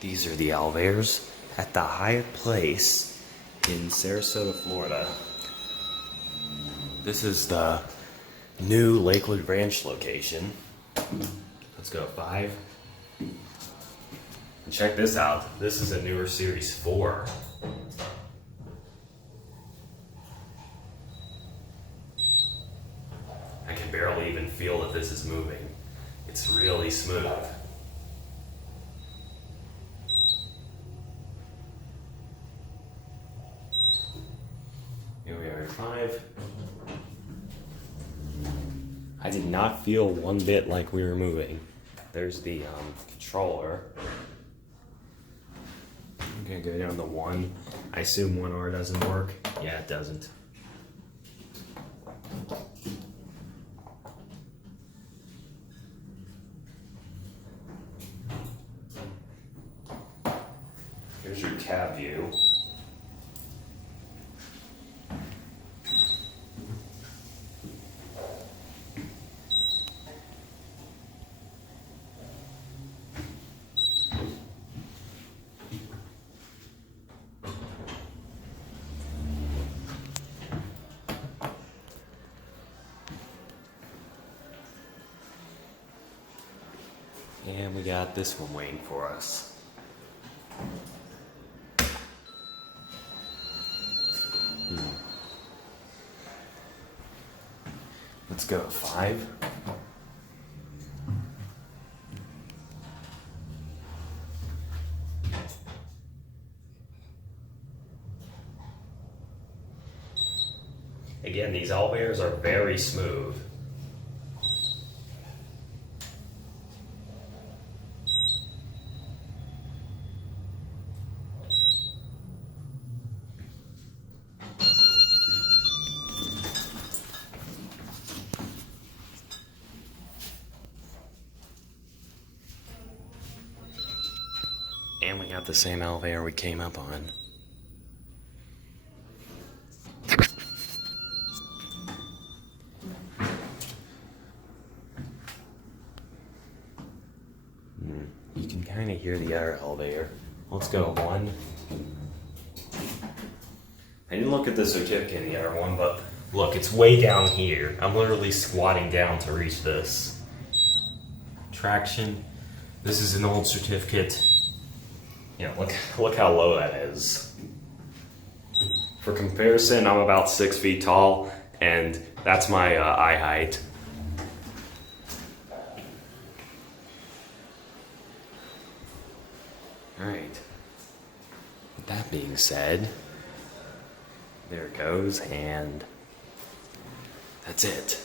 These are the elevators at the Hyatt place in Sarasota, Florida. This is the new Lakewood Ranch location. Let's go 5. Check this out. This is a newer Series 4. I can barely even feel that this is moving. It's really smooth. Here we are at 5. I did not feel one bit like we were moving. There's the controller. I'm gonna go down to 1. I assume 1R doesn't work. Yeah, it doesn't. Here's your cab view. And we got this one waiting for us. Let's go 5. Again, these elevators are very smooth. And we got the same elevator we came up on. You can kind of hear the other elevator. Let's go 1. I didn't look at the certificate in the other one, but look, it's way down here. I'm literally squatting down to reach this. Traction. This is an old certificate. Yeah, look how low that is. For comparison, I'm about 6 feet tall, and that's my eye height. Alright. With that being said, there it goes, and that's it.